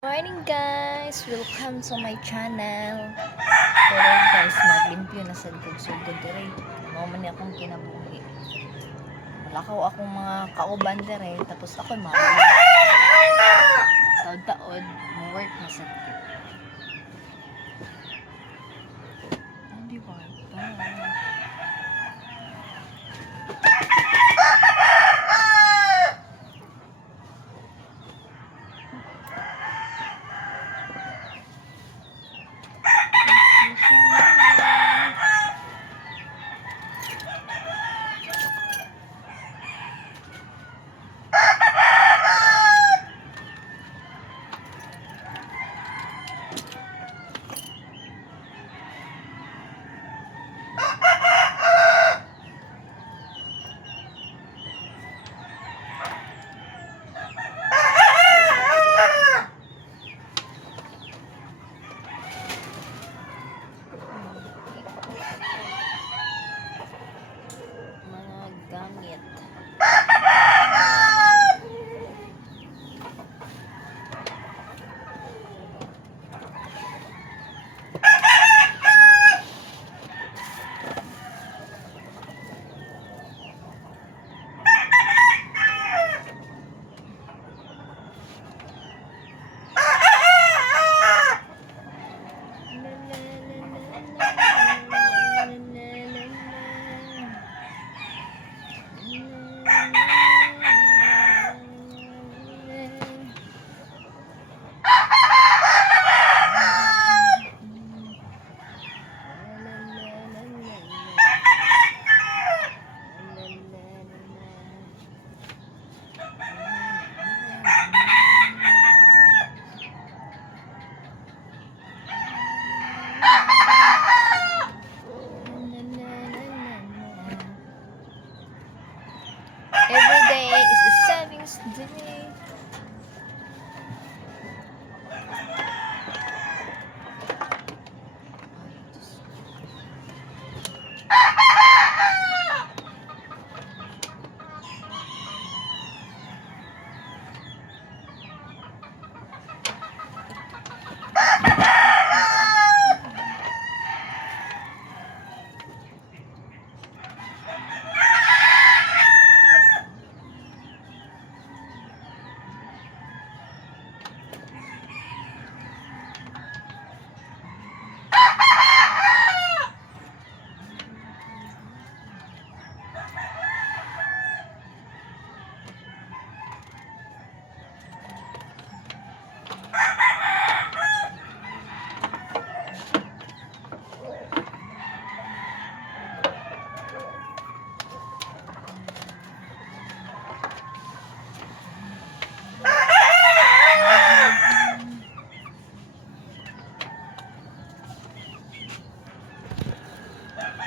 Morning guys! Welcome to my channel. Pero guys, maglimpyo na sa likod-sugod dire. Mao man akong kinabuhi. Malakaw akong mga kauban dire, tapos ako mao. Taod-taod, mo work na sa likod. Hindi ba? Mga gamit. Every day is a savings day.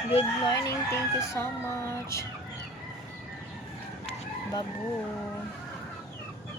Good morning, thank you so much. Babu.